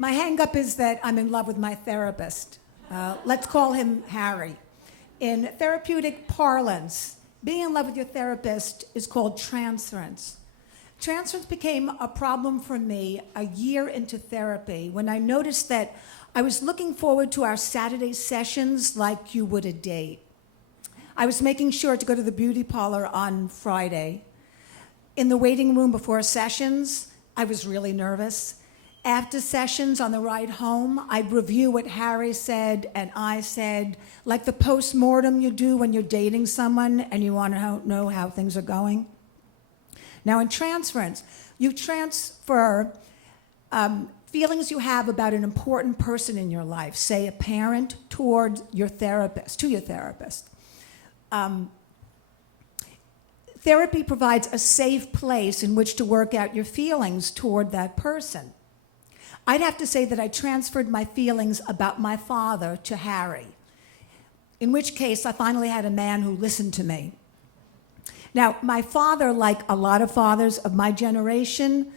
My hang-up is that I'm in love with my therapist. Let's call him Harry. In therapeutic parlance, being in love with your therapist is called transference. Transference became a problem for me a year into therapy when I noticed that I was looking forward to our Saturday sessions like you would a date. I was making sure to go to the beauty parlor on Friday. In the waiting room before sessions, I was really nervous. After sessions on the ride home, I'd review what Harry said and I said, like the post-mortem you do when you're dating someone and you want to know how things are going. Now in transference, you transfer feelings you have about an important person in your life, say a parent, toward your therapist, to your therapist. Therapy provides a safe place in which to work out your feelings toward that person. I'd have to say that I transferred my feelings about my father to Harry, in which case I finally had a man who listened to me. Now, my father, like a lot of fathers of my generation,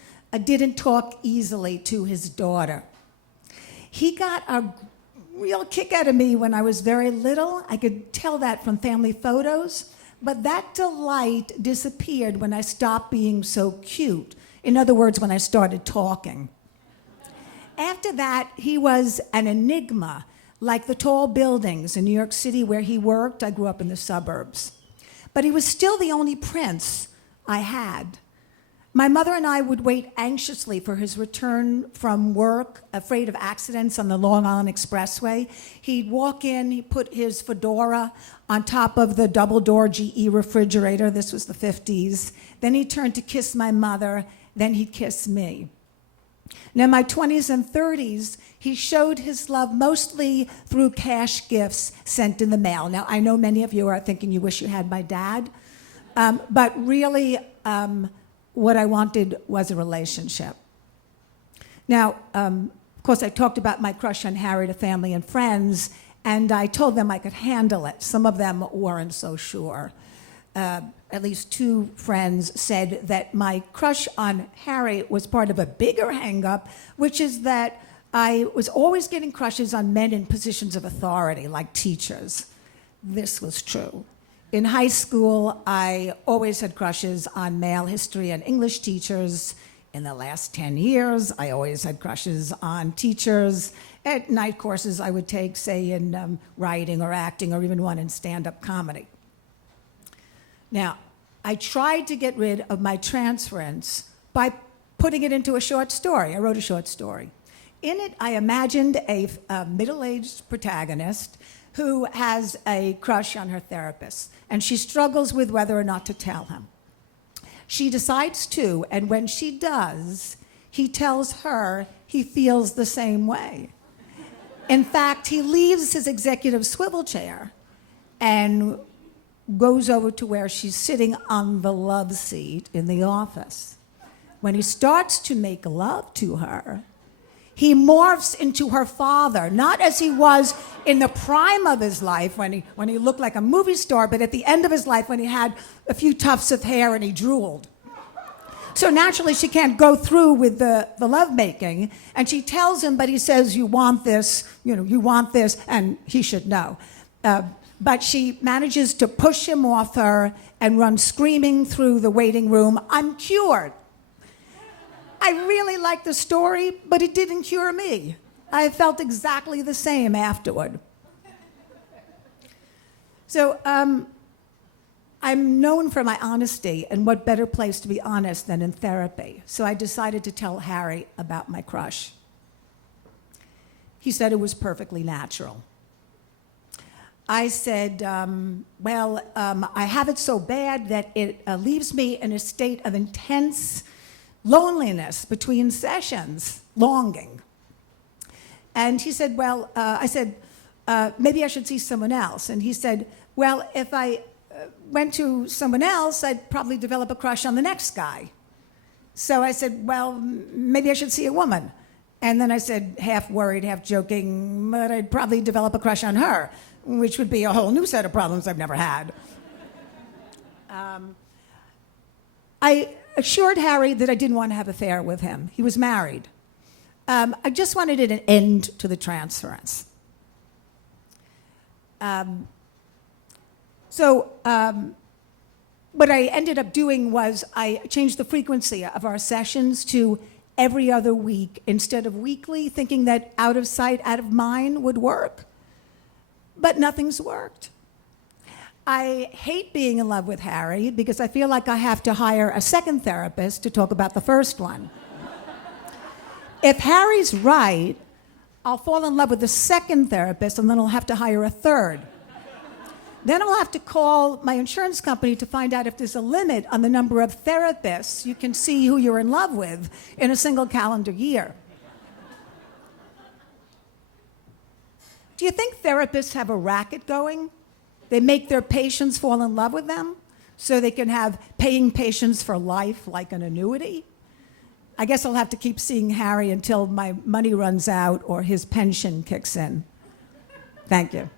didn't talk easily to his daughter. He got a real kick out of me when I was very little. I could tell that from family photos, but that delight disappeared when I stopped being so cute. In other words, when I started talking. After that, he was an enigma, like the tall buildings in New York City where he worked. I grew up in the suburbs. But he was still the only prince I had. My mother and I would wait anxiously for his return from work, afraid of accidents on the Long Island Expressway. He'd walk in, he'd put his fedora on top of the double-door GE refrigerator. This was the 50s. Then he'd turn to kiss my mother. Then he'd kiss me. Now, in my 20s and 30s, he showed his love mostly through cash gifts sent in the mail. Now, I know many of you are thinking you wish you had my dad, but really what I wanted was a relationship. Now, of course, I talked about my crush on Harry to family and friends, and I told them I could handle it. Some of them weren't so sure. At least two friends said that my crush on Harry was part of a bigger hang-up, which is that I was always getting crushes on men in positions of authority, like teachers. This was true. In high school, I always had crushes on male history and English teachers. In the last 10 years, I always had crushes on teachers. At night courses I would take, say, in writing or acting, or even one in stand-up comedy. Now, I tried to get rid of my transference by putting it into a short story. I wrote a short story. In it, I imagined a middle-aged protagonist who has a crush on her therapist, and she struggles with whether or not to tell him. She decides to, and when she does, he tells her he feels the same way. In fact, he leaves his executive swivel chair and goes over to where she's sitting on the love seat in the office. When he starts to make love to her, he morphs into her father, not as he was in the prime of his life when he looked like a movie star, but at the end of his life when he had a few tufts of hair and he drooled. So naturally, she can't go through with the lovemaking, and she tells him, but he says, you want this, and he should know. But she manages to push him off her and run screaming through the waiting room, I'm cured. I really liked the story, but it didn't cure me. I felt exactly the same afterward. So I'm known for my honesty, and what better place to be honest than in therapy? So I decided to tell Harry about my crush. He said it was perfectly natural. I said, I have it so bad that it leaves me in a state of intense loneliness between sessions, longing. And he said, I said, maybe I should see someone else. And he said, well, if I went to someone else, I'd probably develop a crush on the next guy. So I said, well, maybe I should see a woman. And then I said, half worried, half joking, but I'd probably develop a crush on her, which would be a whole new set of problems I've never had. I assured Harry that I didn't want to have an affair with him. He was married. I just wanted an end to the transference. What I ended up doing was I changed the frequency of our sessions to every other week instead of weekly, thinking that out of sight, out of mind would work. But nothing's worked. I hate being in love with Harry because I feel like I have to hire a second therapist to talk about the first one. If Harry's right, I'll fall in love with the second therapist and then I'll have to hire a third. Then I'll have to call my insurance company to find out if there's a limit on the number of therapists you can see who you're in love with in a single calendar year. Do you think therapists have a racket going? They make their patients fall in love with them so they can have paying patients for life like an annuity? I guess I'll have to keep seeing Harry until my money runs out or his pension kicks in. Thank you.